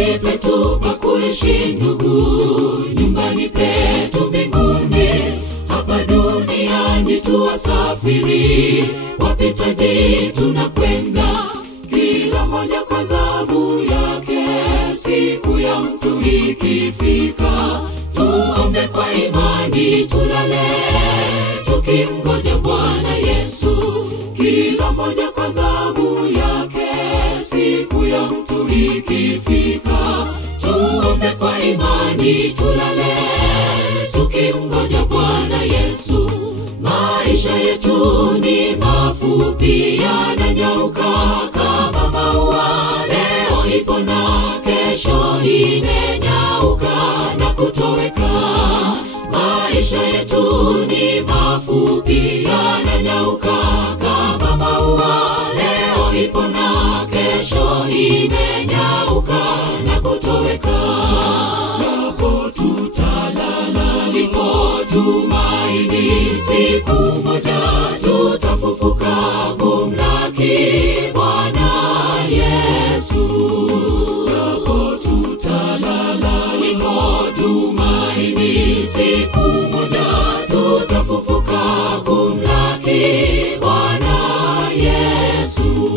mahali petu pa kuishi ndugu, nyumbani petu mbinguni. Hapa duniani tuwasafiri, wapitaji tunakwenda, kila mmoja kwa zamu yake. Siku ya mtu ikifika, tuombe kwa imani, tulale tukimgoja Bwana Yesu. Kila mmoja kwa zamu yake. Siku ya mtu ikifika, tuombe kwa imani, tulale tukimgoja Bwana Yesu. Maisha yetu ni mafupi, yananyauka kama maua. Leo ipo na kesho imenyauka na kutoweka. Maisha yetu ni mafupi, yananyauka kama maua. Leo ipo na kesho imenyauka na kutoweka. Japo tutalala, lipo tumaini, siku moja tutafufuka kumlaki Bwana Yesu. Japo tutalala, lipo tumaini, siku moja tutafufuka kumlaki Bwana Yesu.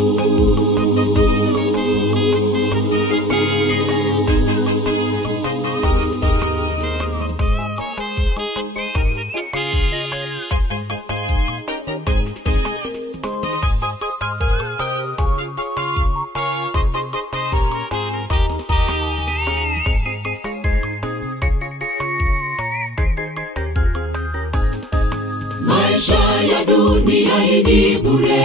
Maisha ya dunia hii ni bure,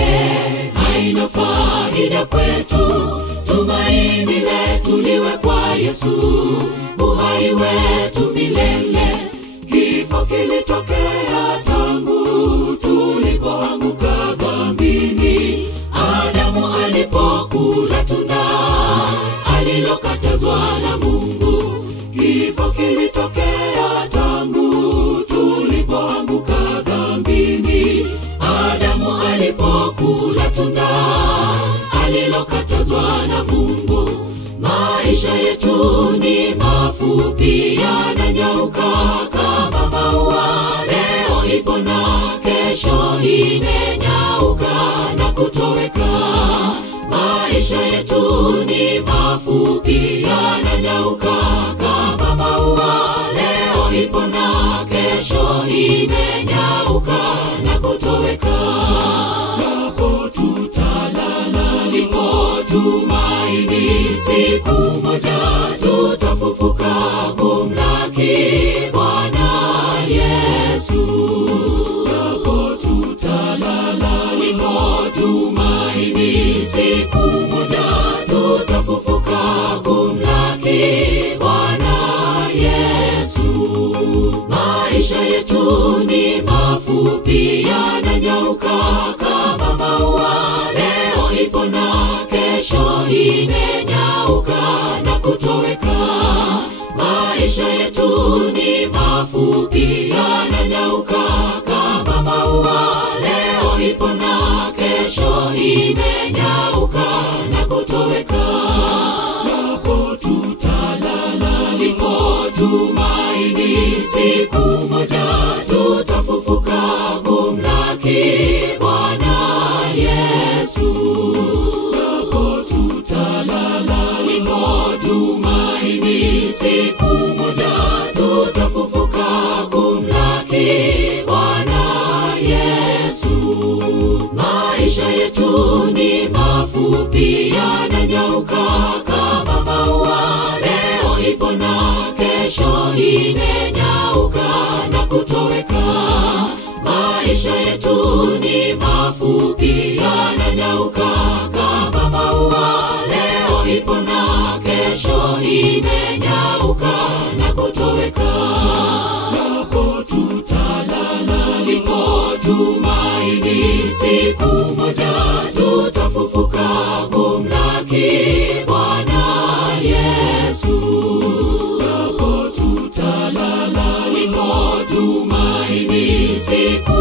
haina faida kwetu. Tumaini letu liwe kwa Yesu, uhai wetu milele. Kifo kilitokea tangu tulipoanguka dhambini. Adamu alipokula tunda alilokatazwa na Mungu. Kifo kilitokea tangu tulipoanguka dhambini. Adamu alipokula tunda alilokatazwa na Mungu. Maisha yetu ni mafupi, yananyauka kama maua. Leo ipo na kesho imenyauka na kutoweka. Maisha yetu ni mafupi, yananyauka kama maua. Leo ipo na kesho imenyauka na kutoweka. Japo tutalala, lipo tumaini, siku moja tutafufuka kumlaki Bwana Yesu. Japo tutalala, lipo tumaini, siku moja tutafufuka kumlaki Bwana Yesu. Maisha yetu ni mafupi, yananyauka kama maua. Leo ipo na kesho imenyauka na kutoweka. Maisha yetu ni mafupi, yananyauka kama maua. Leo ipo na kesho imenyauka na kutoweka. Japo tutalala, lipo tumaini, siku moja tutafufuka kumlaki Bwana Yesu. Japo tutalala, lipo tumaini, siku moja tutafufuka kumlaki Bwana Yesu. Maisha yetu ni mafupi, yananyauka kama maua. Leo ipo na kesho imenyauka na kutoweka. Maisha yetu ni mafupi, yananyauka kama maua. Leo ipo na kesho imenyauka na kutoweka. Japo tutalala, lipo tumaini, siku moja tutafufuka kumlaki Bwana Yesu. Japo tutalala, lipo tumaini, siku